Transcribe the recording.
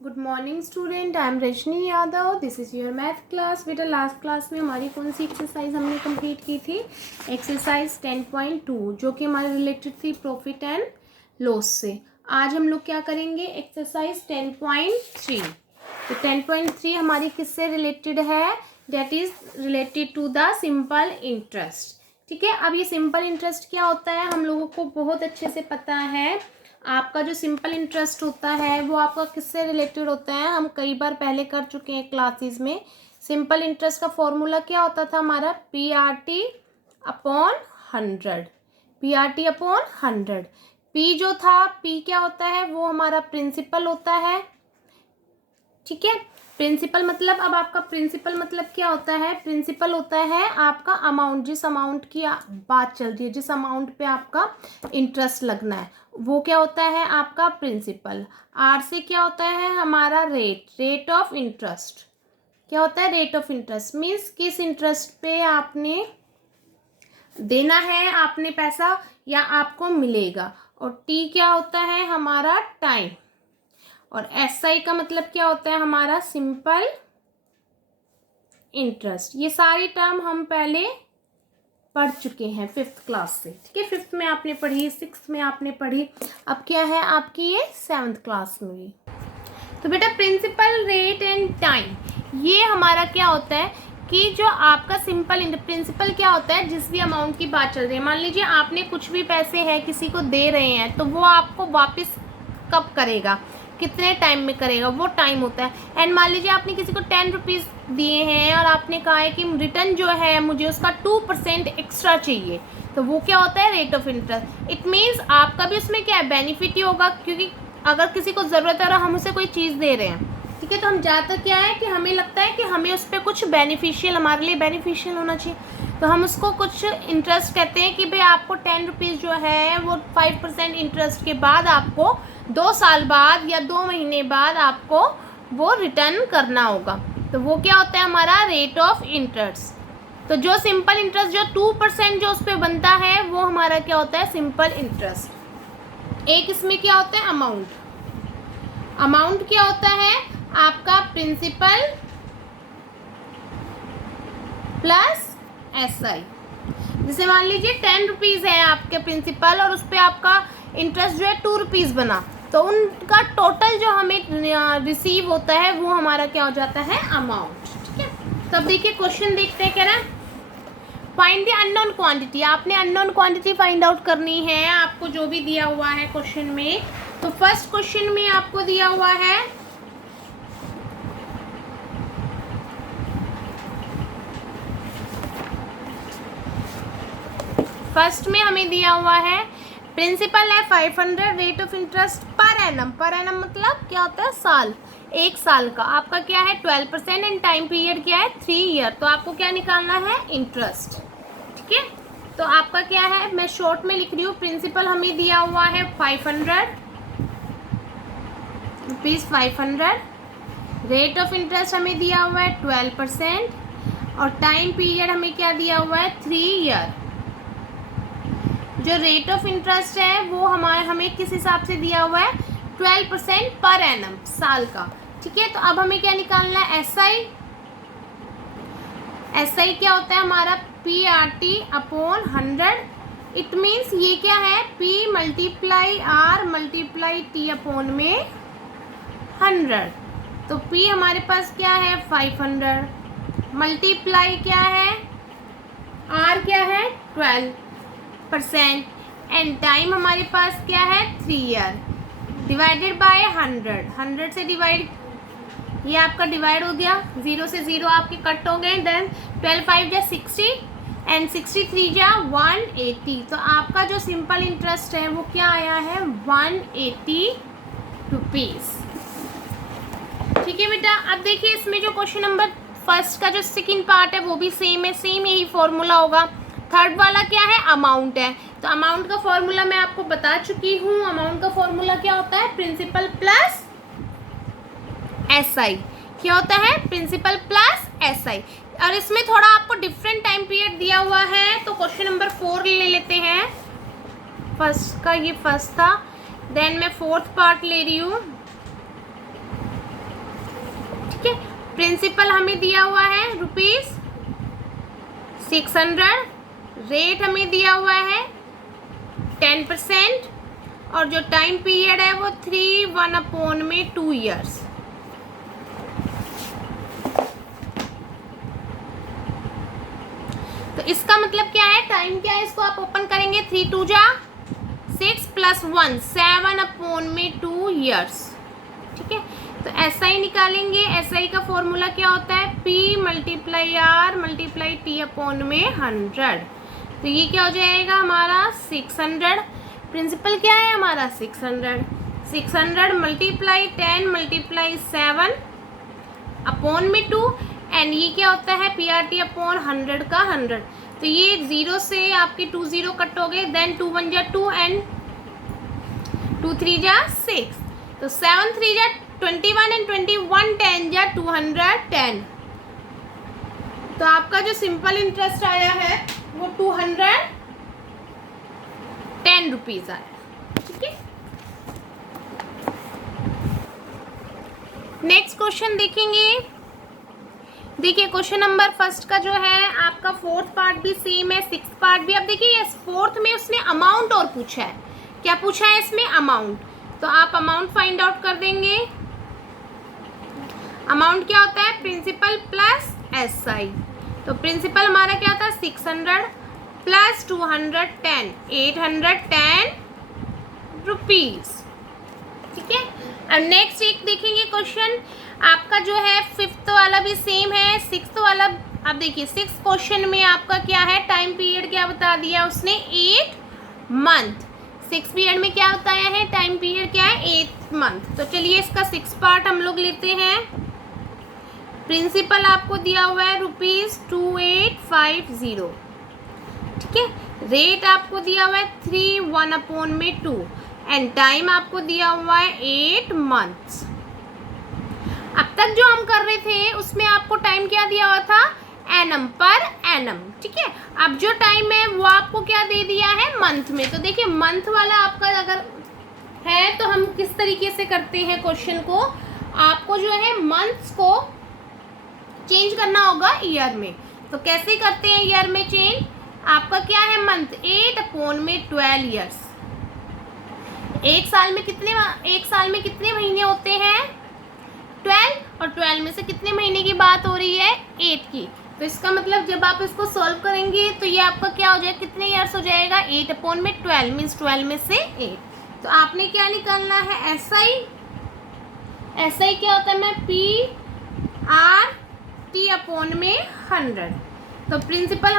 Good morning student, I am Rajni Yadav. This is your math class. बेटा last class में हमारी कौन सी एक्सरसाइज हमने कंप्लीट की थी? एक्सरसाइज 10.2 जो कि हमारे रिलेटेड थी प्रॉफिट एंड लॉस से। आज हम लोग क्या करेंगे? एक्सरसाइज 10.3। तो 10.3 हमारी किससे रिलेटेड है? That is related to the simple interest. ठीक है, अब ये सिंपल इंटरेस्ट क्या होता है हम लोगों को बहुत अच्छे से पता है। आपका जो सिंपल इंटरेस्ट होता है वो आपका किससे रिलेटेड होता है? हम कई बार पहले कर चुके हैं क्लासेस में। सिंपल इंटरेस्ट का फॉर्मूला क्या होता था हमारा? PRT upon 100। PRT upon 100। P जो था, P क्या होता है? वो हमारा प्रिंसिपल होता है। ठीक है, प्रिंसिपल मतलब, अब आपका प्रिंसिपल मतलब क्या होता है? प्रिंसिपल होता है आपका अमाउंट, जिस अमाउंट की बात चल रही है, जिस अमाउंट पे आपका इंटरेस्ट लगना है वो क्या होता है? आपका प्रिंसिपल। आर से क्या होता है? हमारा रेट ऑफ इंटरेस्ट। क्या होता है? रेट ऑफ इंटरेस्ट मीन्स किस इंटरेस्ट पे आपने देना है आपने पैसा या आपको मिलेगा। और टी क्या होता है? हमारा टाइम। और SI का मतलब क्या होता है? हमारा सिंपल इंटरेस्ट। ये सारी टर्म हम पहले पढ़ चुके हैं 5th क्लास से। ठीक है, 5th में आपने पढ़ी, 6th में आपने पढ़ी, अब क्या है आपकी ये 7th क्लास में भी। तो बेटा प्रिंसिपल, रेट एंड टाइम, ये हमारा क्या होता है कि जो आपका सिंपल प्रिंसिपल क्या होता है? जिस भी अमाउंट की बात चल रही है, मान लीजिए आपने कुछ भी पैसे हैं किसी को दे रहे हैं, तो वो आपको वापस कब करेगा, कितने टाइम में करेगा, वो टाइम होता है। एंड मान लीजिए आपने किसी को 10 रुपीज़ दिए हैं और आपने कहा है कि रिटर्न जो है मुझे उसका 2% एक्स्ट्रा चाहिए, तो वो क्या होता है? Rate of interest. It means आपका भी उसमें क्या है? बेनिफिट ही होगा, क्योंकि अगर किसी को ज़रूरत है और हम उसे कोई चीज़ दे रहे हैं, ठीक है, तो हम ज़्यादातर क्या है कि हमें लगता है कि हमें उस पर कुछ बेनिफिशियल, हमारे लिए बेनिफिशियल होना चाहिए, तो हम उसको कुछ इंटरेस्ट कहते हैं कि भाई आपको 10 रुपीज़ जो है वो 5% इंटरेस्ट के बाद आपको 2 साल बाद या 2 महीने बाद आपको वो रिटर्न करना होगा। तो वो क्या होता है? हमारा रेट ऑफ इंटरेस्ट। तो जो सिंपल इंटरेस्ट जो 2% जो उस पर बनता है वो हमारा क्या होता है? Simple interest. एक इसमें क्या होता है? अमाउंट। अमाउंट क्या होता है? आपका प्रिंसिपल प्लस SI। जैसे मान लीजिए 10 रुपीज़ है आपके प्रिंसिपल और उस पर आपका इंटरेस्ट जो है 2 रुपीज़ बना, तो उनका टोटल जो हमें रिसीव होता है वो हमारा क्या हो जाता है? अमाउंट। ठीक है, तो अब देखिए क्वेश्चन देखते हैं। कह रहा है फाइंड द अननोन क्वांटिटी। आपने अननोन क्वांटिटी फाइंड आउट करनी है, आपको जो भी दिया हुआ है क्वेश्चन में। तो फर्स्ट क्वेश्चन में आपको दिया हुआ है फर्स्ट में हमें दिया हुआ है प्रिंसिपल है 500, rate of interest per annum. Per annum मतलब क्या होता है? साल, एक साल का। आपका क्या है? 12% एंड टाइम पीरियड क्या है? 3 ईयर। तो आपको क्या निकालना है? इंटरेस्ट। ठीक है, तो आपका क्या है? मैं शॉर्ट में लिख रही हूँ। प्रिंसिपल हमें दिया हुआ है 500 रुपीज़ 500। रेट ऑफ इंटरेस्ट हमें दिया हुआ है 12% और टाइम पीरियड हमें क्या दिया हुआ है? 3 ईयर। जो रेट ऑफ इंटरेस्ट है वो हमें किस हिसाब से दिया हुआ है? 12% पर एनम, साल का। ठीक है, तो अब हमें क्या निकालना है? SI। SI क्या होता है हमारा? PRT upon 100। इट मीन्स ये क्या है? P multiply R multiply T upon में 100। तो P हमारे पास क्या है? 500 मल्टीप्लाई क्या है? R क्या है? 12% एंड टाइम हमारे पास क्या है? 3 ईयर डिवाइडेड बाय 100। 100 से डिवाइड, ये आपका डिवाइड हो गया, 0 से 0 आपके कट हो गए। देन 12 5 जा 60 एंड 63 जा 180। तो आपका जो सिंपल इंटरेस्ट है वो क्या आया है? 180 रुपीज़। ठीक है बेटा, अब देखिए इसमें जो क्वेश्चन नंबर फर्स्ट का जो सेकंड पार्ट है वो भी सेम है, सेम यही फॉर्मूला होगा। थर्ड वाला क्या है? अमाउंट है। तो अमाउंट का फॉर्मूला मैं आपको बता चुकी हूँ। अमाउंट का फॉर्मूला क्या होता है? Principal plus SI। क्या होता है? Principal plus SI। और इसमें थोड़ा आपको डिफरेंट टाइम पीरियड दिया हुआ है, तो क्वेश्चन नंबर 4 ले लेते हैं। फर्स्ट का ये फर्स्ट था, देन मैं फोर्थ पार्ट ले रही हूँ। प्रिंसिपल हमें दिया हुआ है ₹600, रेट हमें दिया हुआ है 10% और जो टाइम पीरियड है वो 1/2 ईयर्स। तो इसका मतलब क्या है, टाइम क्या है, इसको आप ओपन करेंगे 3 2 जा 6 + 1 7/2 ईयर्स। ठीक है, तो SI निकालेंगे। SI का फॉर्मूला क्या होता है, P × R × T/100। तो ये क्या हो जाएगा हमारा 600। प्रिंसिपल क्या है हमारा 600 × 10 × 7/2 एंड ये क्या होता है PRT/100 का 100। तो ये 0 से आपके 2 0 कट हो गए, देन 2 1 जा 2 एंड 2 3 जा 6, तो 7 3 जा 21 एंड 21 10 जा 210। तो आपका जो सिंपल इंटरेस्ट आया है वो 210 रुपीज आया। ठीक है, नेक्स्ट क्वेश्चन देखेंगे। देखिए क्वेश्चन नंबर फर्स्ट का जो है आपका 4th पार्ट भी सेम है, 6th पार्ट भी। अब देखिए 4th में उसने अमाउंट और पूछा है। क्या पूछा है इसमें, अमाउंट। तो आप अमाउंट फाइंड आउट कर देंगे। अमाउंट क्या होता है, प्रिंसिपल प्लस SI। तो प्रिंसिपल हमारा क्या था 600 + 210 810 रुपीज। ठीक है, अब नेक्स्ट एक देखेंगे क्वेश्चन आपका जो है 5th वाला भी सेम है, 6th वाला। अब देखिए 6th क्वेश्चन में आपका क्या है, टाइम पीरियड क्या बता दिया उसने 8 मंथ। 6th पीरियड में क्या बताया है, टाइम पीरियड क्या है 8 मंथ। तो चलिए इसका 6th पार्ट हम लोग लेते हैं। प्रिंसिपल आपको दिया हुआ है ₹2850। ठीक है, रेट आपको दिया हुआ है 3/1/2 एंड टाइम आपको दिया हुआ है 8 मंथ्स। अब तक जो हम कर रहे थे उसमें आपको टाइम क्या दिया हुआ था, annum/annum। ठीक है, अब जो टाइम है वो आपको क्या दे दिया है मंथ में। तो देखिए मंथ वाला आपका अगर है तो हम किस तरीके से करते हैं क्वेश्चन को, आपको जो है मंथ्स को चेंज करना होगा ईयर में। तो कैसे करते हैं ईयर में चेंज, आपका क्या है मंथ 8/12 ईयर्स। एक साल में कितने महीने होते हैं 12, और 12 में से कितने महीने की बात हो रही है 8 की। तो इसका मतलब जब आप इसको सॉल्व करेंगे तो ये आपका क्या हो जाएगा, कितने ईयर्स हो जाएगा 8/12 मीन्स 12 में से 8। तो आपने क्या निकालना है SI क्या होता है मैं PRT/100। तो प्रिंसिपल